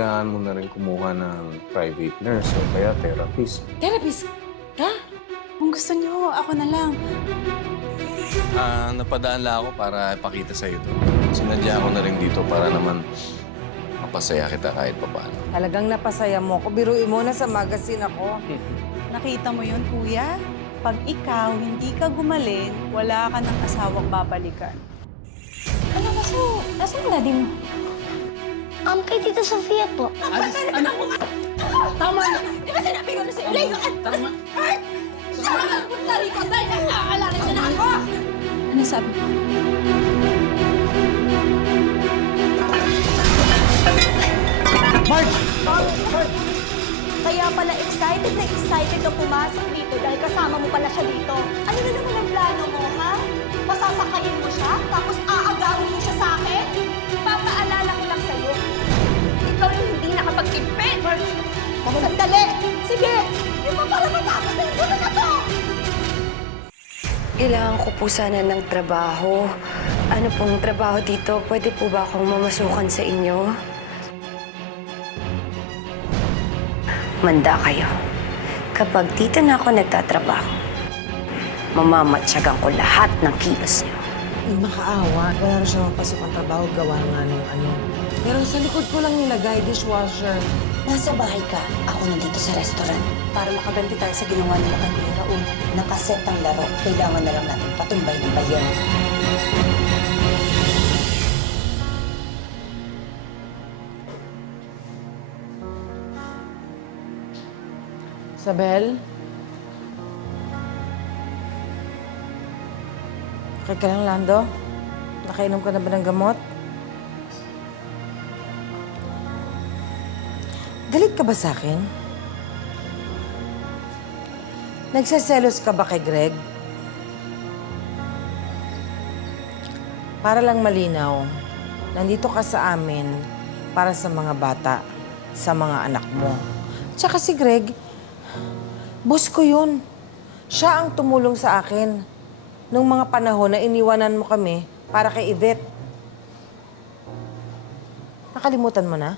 kailangan mo na rin kumuha ng private nurse o kaya therapist. Therapist ka? Kung gusto niyo, ako na lang. Napadaan lang ako para ipakita sa'yo ito. Sinadya ako na rin dito para naman mapasaya kita kahit papaano. Talagang napasaya mo ko. Biruin mo na sa magazine ako. Nakita mo yun, kuya? Pag ikaw hindi ka gumaling, wala ka ng asawang babalikan. Ano kasi, nasaan ang daddy mo? Kay Tita Sofia po. Tama na! Di ba sinabi ko na sa'yo? Layuan! Tama! Earth! Punta rito dahil nakakaalala siya na ako! Ano sabi ko? Kaya pala excited na excited ka pumasok dito dahil kasama mo pala siya dito. Ano na naman ang plano mo, ha? Pasasakayin mo siya, tapos aagawin mo siya sa akin? Papaalala ko lang sa'yo. Ikaw yung hindi nakapag-impit! Sandali! Sige! Di ba para matapos na yung gulo na to? Kailangan ko po sana ng trabaho. Ano pong trabaho dito? Pwede po ba akong mamasukan sa inyo? Manda kayo. Kapag dito na ako nagtatrabaho, mamamatsagan ko lahat ng kilos niyo. Yung makaawa, wala na siya mapasok ang trabaho, gawa nga ng ano. Pero sa likod ko lang nilagay, dishwasher. Nasa bahay ka, ako nandito sa restaurant. Para makaganti tayo sa ginawa nila kay Kuya Raul. Nakaset ang laro, kailangan na lang natin patumbay ng bayan. Sabel? Okay ka lang, Lando? Nakainom ka na ba ng gamot? Galit ka ba sa akin? Nagseselos ka ba kay Greg? Para lang malinaw, nandito ka sa amin para sa mga bata, sa mga anak mo. Tsaka si Greg, boss ko yun. Siya ang tumulong sa akin nung mga panahon na iniwanan mo kami para kay Yvette. Nakalimutan mo na?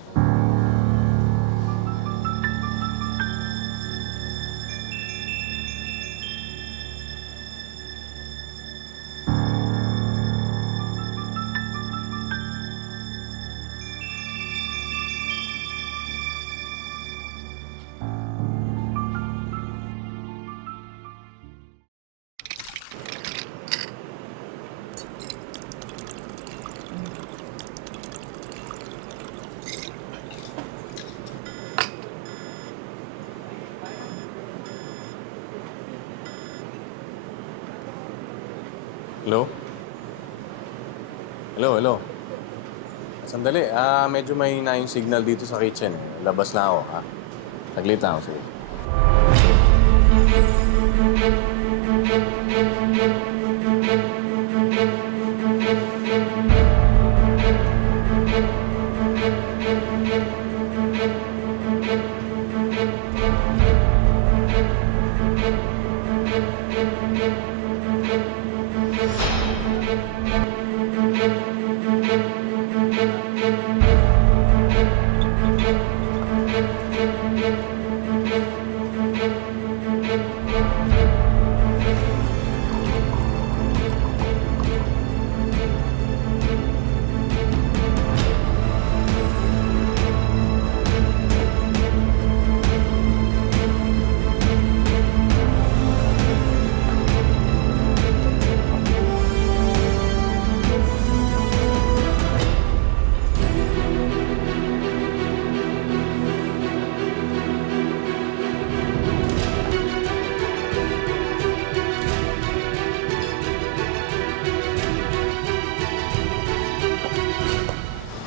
Hello? Hello? Sandali, medyo mahina yung signal dito sa kitchen. Labas na ako, ha? Saglit lang ako, sige.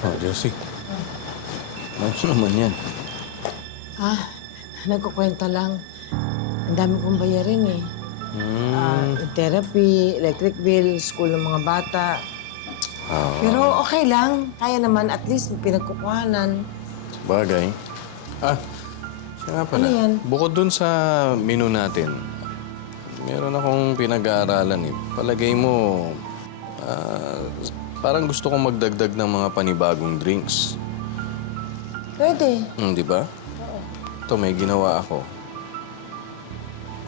Oh, Josie. Ano naman yan? Nagkukwenta lang. Ang dami kong bayarin eh. Therapy, electric bill, school ng mga bata. Pero okay lang. Kaya naman, at least pinagkukuhanan. Bagay. Siya nga pala. Ano yan? Bukod dun sa menu natin, meron akong pinag-aaralan eh. Palagay mo, parang gusto kong magdagdag ng mga panibagong drinks. Pwede. Di ba? Ito, may ginawa ako.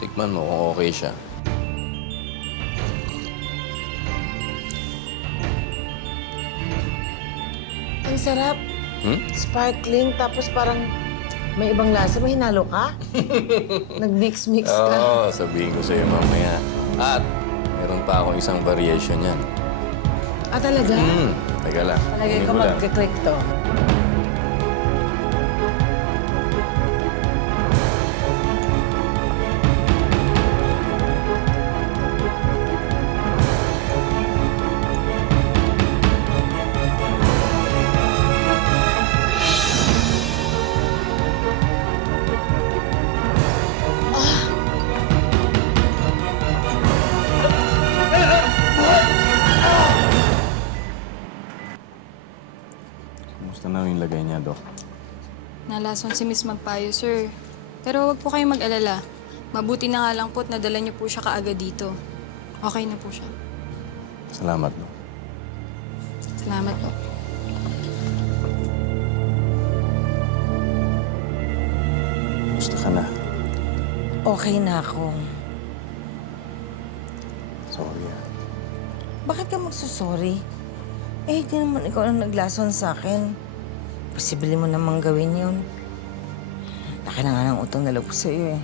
Tikman mo kung okay siya. Ang sarap. Hmm? Sparkling, tapos parang may ibang lasa. May hinalo ka? Nag-mix-mix ka. Oo, sabihin ko sa'yo mamaya. At meron pa akong isang variation yan. Ah, talaga? Teka lang. Palagay ko Kunin lang. mag-click to. Kumusta na yung lagay niya, Dok? Nalason si Miss Magpayo, sir. Pero wag po kayong mag-alala. Mabuti na nga lang po't nadala niyo po siya kaagad dito. Okay na po siya. Salamat, Dok. Salamat po. Kumusta ka na? Okay na ako. Sorry, ah. Bakit ka magsusorry? Eh, di naman ikaw ang naglason sa akin. Posible mo namang gawin yun. Laki na nga ng utang na loob ko sa iyo eh.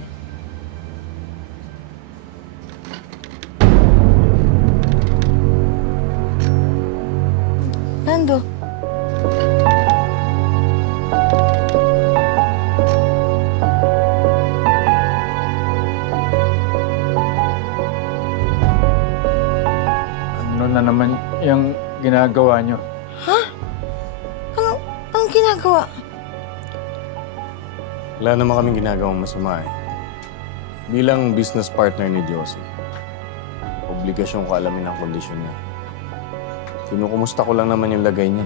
Nando. Ano na naman yung ginagawa nyo? Anong ginagawa? Wala naman kaming ginagawang masama eh. Bilang business partner ni Josie, obligasyon ko alamin ang kondisyon niya. Kinukumusta ko lang naman yung lagay niya.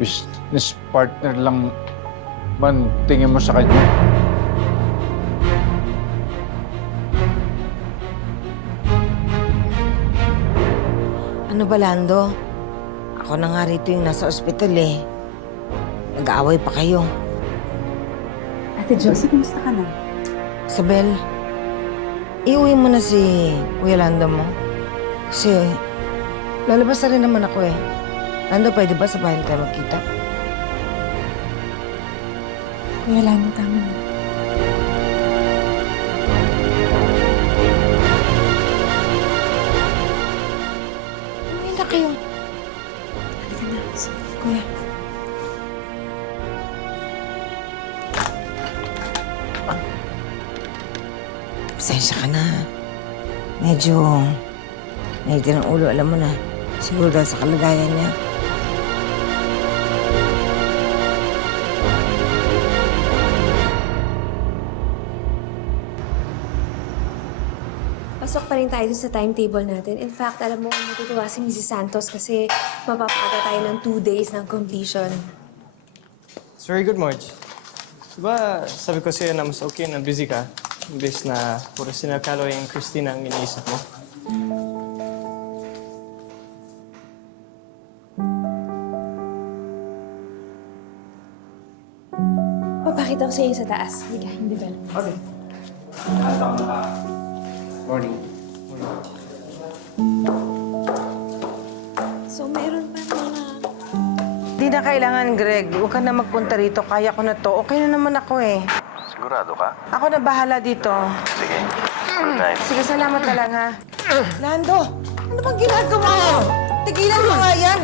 Business partner lang man tingin mo sa kanya? Ano ba, Lando? Ako na nga rito yung nasa ospital eh. Nag-aaway pa kayo. Ate Josie, kumusta ka na? Isabel, iuwi mo na si Kuya Lando mo. Kasi lalabas na rin naman ako eh. Lando, pwede ba sa bahay tayo magkita? Kuya Lando, tama na. Uwi na kayo. Halika na. Kuya. Pasensya ka na. Medyo ng ulo, alam mo na. Siguro dahil sa kalagayan niya. Pasok pa rin tayo dun sa timetable natin. In fact, alam mo, matutuwa si Mrs. Santos kasi mapapagata tayo ng 2 days ng completion. It's very good, Marge. Diba, sabi ko sa'yo na mas okay na busy ka, imbes na puro sina Caloy and Christina ang iniisip mo. Papakita ko sa iyo sa taas. Halika, yung development. Okay. Morning. So, meron pa mga... Di na kailangan, Greg. Huwag ka na magpunta rito. Kaya ko na to. Okay na naman ako eh. Sigurado ka? Ako na bahala dito. Sige. Good night. Sige, salamat na lang ha. Lando, ano bang ginagawa mo? Tigilan mo nga yan.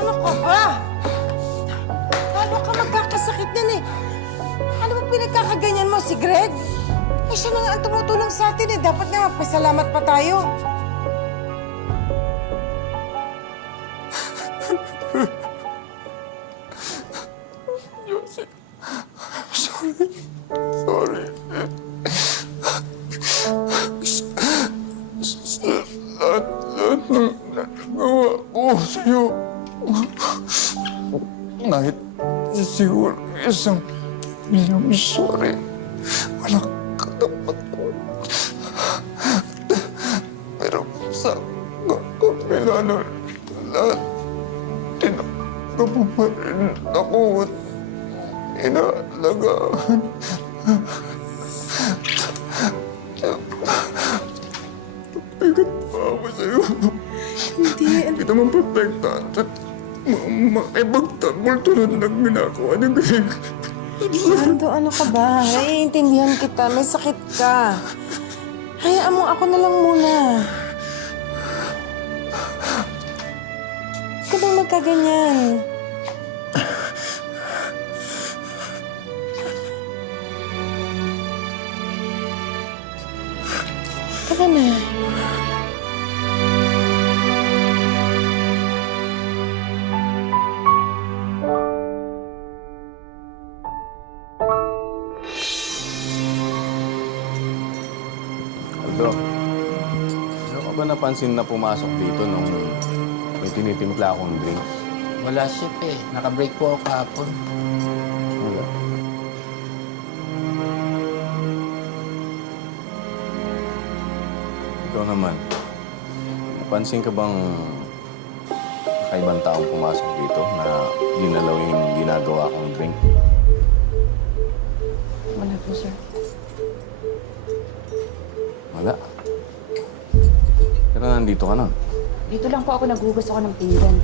Ano ka ba? Lalo ka magkakasakit yan eh. Ano ba pinagkakaganyan mo si Greg? Eh, siya na nga ang tumutulong sa atin eh. Dapat nga magpasalamat pa tayo. Sorry. Lahat ng nagawa ko sa'yo. Kahit siguro isang milyong sorry. Walang katapat ko. Pero sa kapila nun, lahat tinanggap mo pa rin ako at inaalagaan. Bigat pa ako sa'yo. Hindi. Kita mong protektahan at makipagtanggol tulad ng ginagawa ni Greg. Sando, ano ka ba? Naiintindihan kita. May sakit ka. Hayaan mo, ako na lang muna. Huwag ka bang magkaganyan? Tama na. Aldo, ano ka ba napansin na pumasok dito nung may tinitimpla akong drinks? Wala, chef eh. Naka-break po ako kahapon. Wala. Ikaw naman, napansin ka bang kakaibang taong pumasok dito na ginalaw yung ginagawa kong drink? Wala po, sir. Wala. Pero nandito ka na. Dito lang po ako naghugas ako ng pinggan.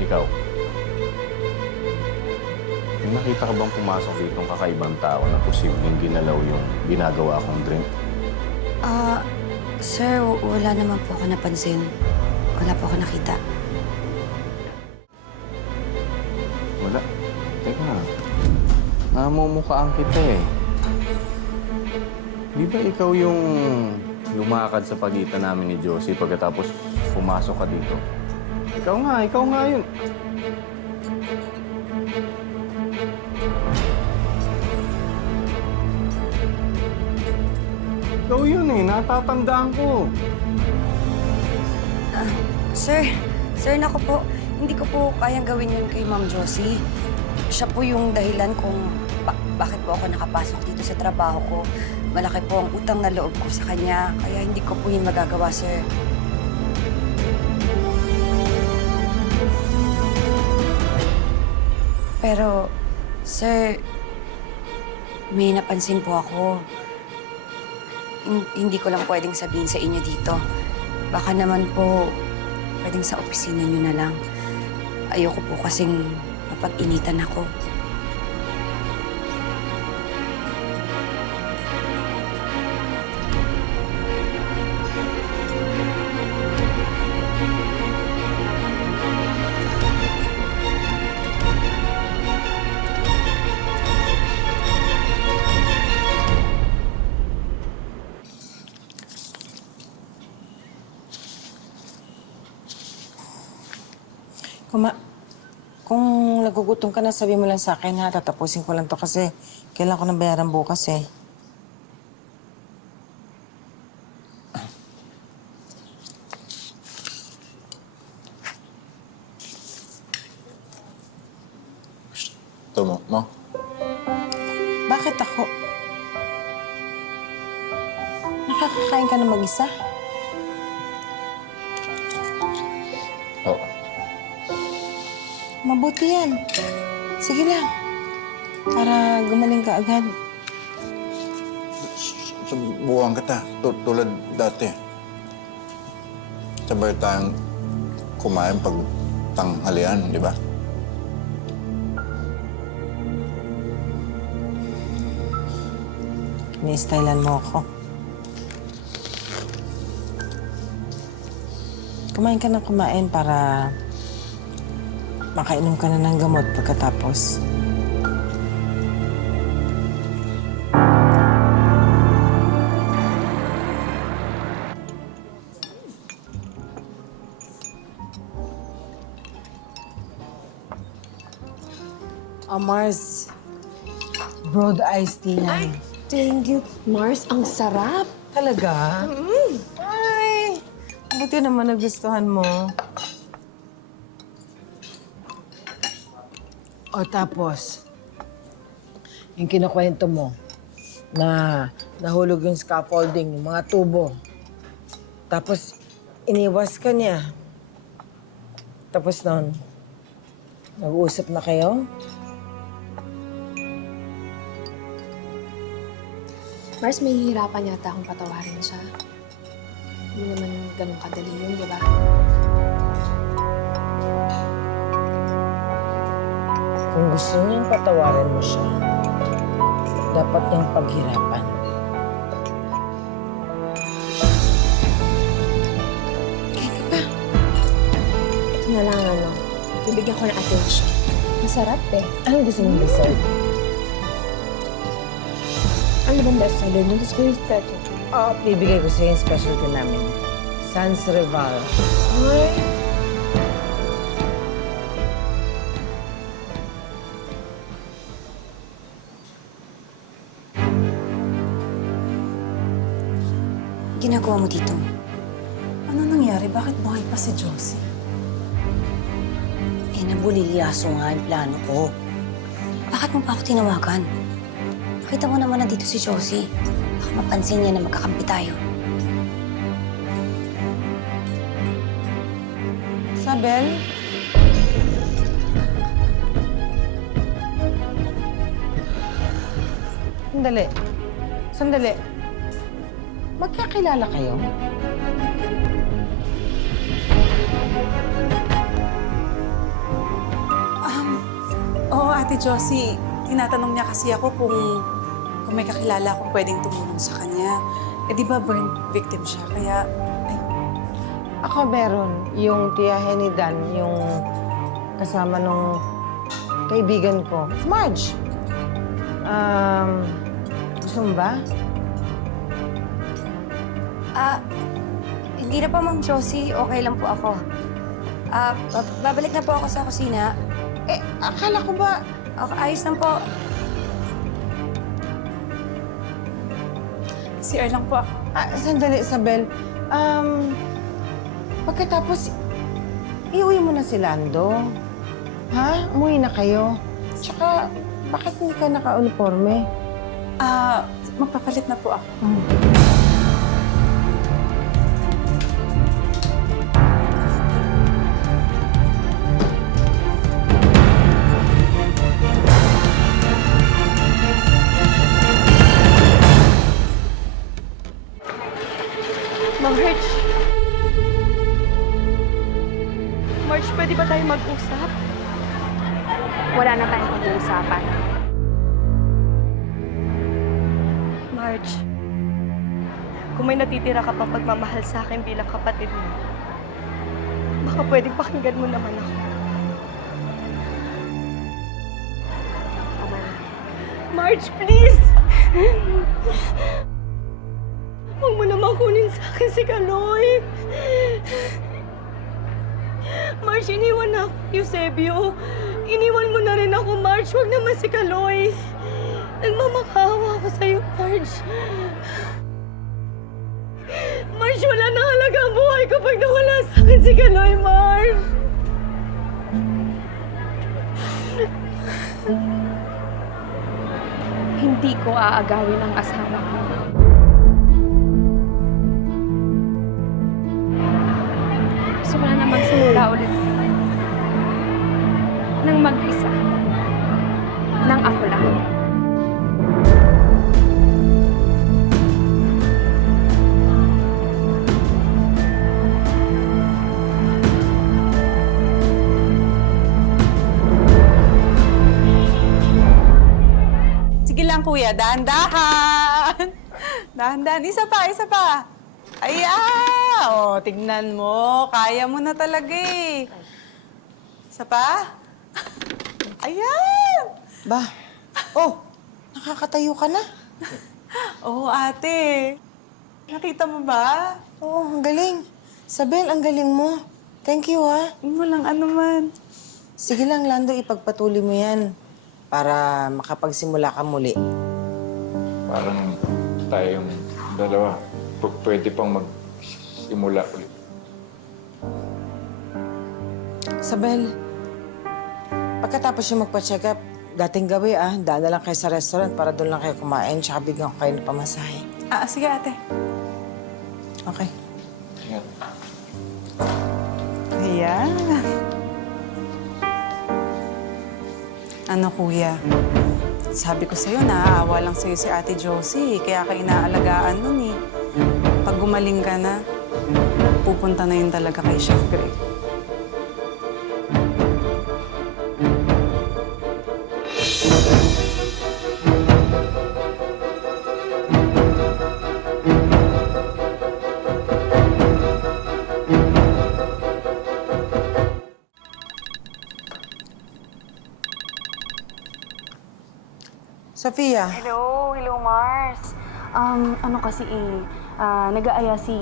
Ikaw. May nakita ka bang pumasok dito ng kakaibang tao na posibleng ginalaw yung ginagawa kong drink? Sir, wala naman po ako napansin. Wala po ako nakita. Wala. Teka, namumukhaan kita eh. Di ba ikaw yung lumakad sa pagitan namin ni Josie pagkatapos pumasok ka dito? Ikaw nga yun. Ikaw yun eh, natatandaan ko. Sir, naku po, hindi ko po kayang gawin yun kay Ma'am Josie. Siya po yung dahilan kung bakit po ako nakapasok dito sa trabaho ko. Malaki po ang utang na loob ko sa kanya, kaya hindi ko po yun magagawa, sir. Pero, sir, may napansin po ako. Hindi ko lang pwedeng sabihin sa inyo dito. Baka naman po, pwedeng sa opisina nyo na lang. Ayoko po kasing mapag-initan ako. Kung nagugutom ka na, sabi mo lang sa akin ha. Tatapusin ko lang to kasi kailangan ko ng bayaran bukas eh. Ito mo. Bakit ako? Nakakakain ka na mag-isa? Oo. Mabuti yan. Sige lang. Para gumaling ka agad. Subukan kita. Tulad dati. Sabay tayong kumain pag tanghalian, di ba? Ni-stylean mo ako. Kumain ka ng kumain para makainom ka na ng gamot pagkatapos. Mars, broad iced tea yan. Thank you, Mars. Ang sarap. Talaga? Ay, buti naman nagustuhan mo. O tapos, yung kinukwento mo na nahulog yung scaffolding, yung mga tubo. Tapos, iniwas ka niya. Tapos nun, nag-uusap na kayo? Mars, may hihirapan yata akong patawarin siya. Hindi naman ganun kadali yun, di ba? Kung gusto niyang patawarin mo siya, dapat niyang paghirapan. Kaya ka pa. Ito na lang, bibigyan ko ng attention. Masarap eh. Anong gusto mong dessert? Ano bang bestseller nun? It's very special. Oo, bibigay ko sa'yo yung specialty namin. Sans Rival. Ay! Ginagawa mo dito? Ano nangyari? Bakit buhay pa si Josie? Eh, nabulilyaso nga yung plano ko. Bakit mo pa ako tinawagan? Nakita mo naman na dito si Josie. Baka mapansin niya na magkakampi tayo. Sabel? Sandali. Sandali. Magkakilala kayo? Oo, Ate Josie. Tinatanong niya kasi ako kung may kakilala akong pwedeng tumulong sa kanya. Eh, di ba burn victim siya? Kaya, Ako meron. Yung tiyahe ni Dan, yung kasama nung kaibigan ko. Marge! Gusto mo ba? Hindi na po, Ma'am Josie. Okay lang po ako. Babalik na po ako sa kusina. Eh, akala ko ba... Okay, ayos lang po. CR lang po ako. Sandali, Isabel. Pagkatapos, iuwi mo na si Lando. Ha? Umuwi na kayo. Tsaka, bakit hindi ka naka-uniforme? Magpapalit na po ako. Marge! Marge, pwede ba tayo mag-usap? Wala na tayong pag-uusapan. Marge, kung may natitira ka pang pagmamahal sa akin bilang kapatid mo, baka pwedeng pakinggan mo naman ako. Marge, please! Huwag mo naman kunin sa akin si Kaloy. Marge, iniwan na ako, Eusebio. Iniwan mo na rin ako, Marge. Huwag naman si Kaloy. Nagmamakaawa ako sa'yo, Marge. Marge, wala na halaga ang buhay ko pag nawala sa akin si Kaloy, Marge. Hindi ko aagawin ang asawa ko. Gusto ko na naman simula ulit nang mag-isa. Nang ako lang. Sige lang, kuya. Dahan-dahan. Dahan-dahan. Isa pa, isa pa. Ayan! O, tignan mo. Kaya mo na talaga eh. Isa pa? Ayan! Ba? Oh, nakakatayo ka na. Oo, ate. Nakita mo ba? Oo, ang galing. Sabel, ang galing mo. Thank you, ha. Walang ano man. Sige lang, Lando, ipagpatuloy mo yan para makapagsimula ka muli. Parang tayong dalawa, pwede pang magsimula ulit. Sabel, pagkatapos yung magpa-check up, dating gabi daan na lang kayo sa restaurant para doon lang kayo kumain tsaka bigyan ko kayo ng pamasahe. Sige, ate. Okay. Ingat. Ayan. Ano, kuya? Sabi ko sa'yo, naaawa lang sa'yo si Ate Josie. Kaya ka inaalagaan nun eh. Pag gumaling ka na, pupunta na yun talaga kay Chef Greg. Sofia, Hello Mars. Ano kasi nag-aaya si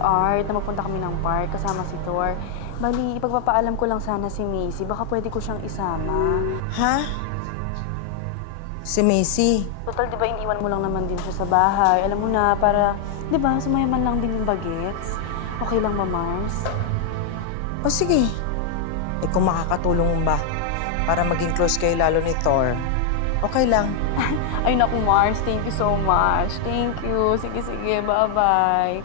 Art na mapunta kami ng park kasama si Thor. Bali, ipagpapaalam ko lang sana si Macy. Baka pwede ko siyang isama. ha? Si Macy. Total, di ba iniwan mo lang naman din siya sa bahay? Alam mo na, para, di ba, sumayaman lang din yung bagets. Okay lang ba, Mars? O sige. Eh kung makakatulong ba para maging close kayo lalo ni Thor, okay lang. Ay naku, Mars. Thank you so much. Thank you. Sige. Bye-bye.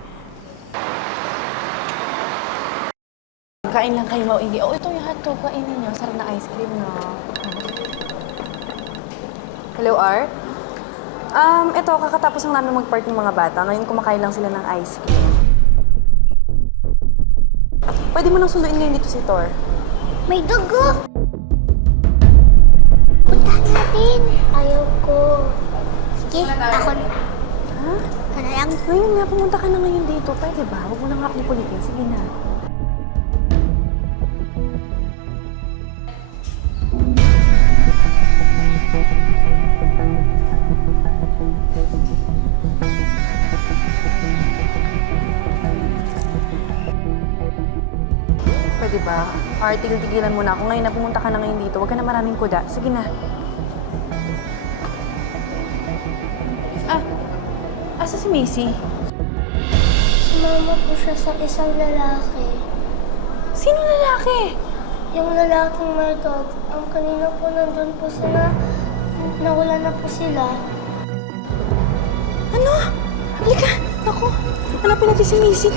Kain lang kayo, mauingi. Oh, ito yung hotdog. Kainin niyo. Sarap na ice cream, no? Hello, Art? Ito, kakatapos lang namin mag-park ng mga bata. Ngayon kumakain lang sila ng ice cream. Pwede mo nang sunduin ngayon dito si Thor. May dugo! Puntahan natin. Ayaw ko. Sige, ako na. Ha? Ano lang? Ngayon nga, pumunta ka na ngayon dito. Pwede ba? Huwag mo na nga akong kulitin. Sige na. Pwede ba? Art, tigil-tigilan mo na ako. Ngayon na pumunta ka na ngayon dito. Huwag ka na maraming kuda. Sige na. Asa si Macy? Sumama po siya sa isang lalaki. Sino lalaki? Yung lalaking may dog. Ang kanina po nandun po sila. Nawala na po sila. Ano? Halika! Naku! Hanapin natin si Macy.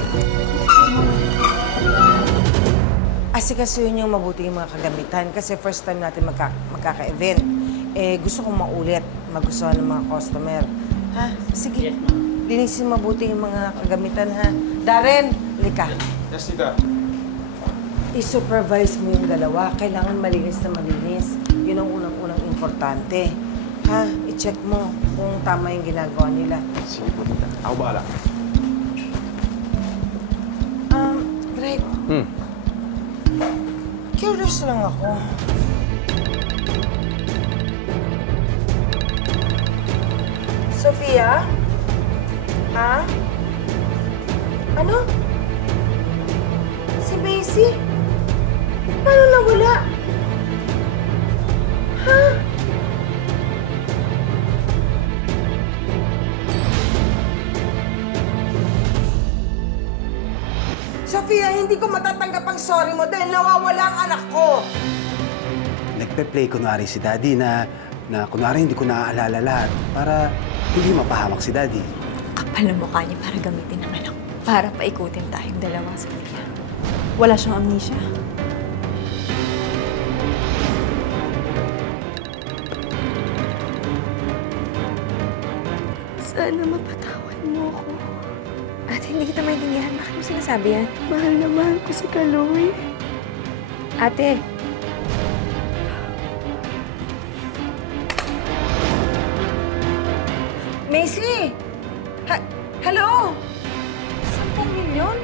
Asikasuhin yung mabuti yung mga kagamitan kasi first time natin magkaka-event. Eh, gusto kong maulit, magustuhan ng mga customer. Ha? Sige. Linisin mabuti yung mga kagamitan, ha? Darren, halika. Yes, tita. I-supervise mo yung dalawa. Kailangan malinis na malinis. Yun ang unang-unang importante. Ha? I-check mo kung tama yung ginagawa nila. Sige po, tita. Ako bahala. Greg. Curious lang ako. Sofia? Ha? Ano? Si Macy? Paano nawala? Ha? Sofia, hindi ko matatanggap ang sorry mo dahil nawawala ang anak ko. Nagpe-play kunwari si Daddy na kunwari hindi ko naaalala lahat para hindi mapahamak si Daddy. Kapal ang mukha niya para gamitin ng anak. Para paikutin tayong dalawa sa kanya. Wala siyang amnesia. Sana mapatawad mo ako. Ate, hindi kita maintindihan. Bakit mo sinasabi yan? Mahal na mahal ko si Kaloy. Ate, Macy! Hello? 10 milyon?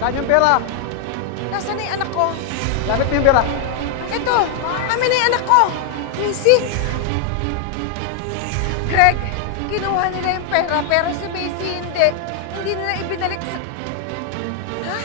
Saan yung pera? Nasaan na yung anak ko? Lapit mo yung pera. Ito! Amin na yung anak ko! Macy! Greg, kinuha nila yung pera pero si Macy hindi. Hindi nila ibinalik sa... Ha?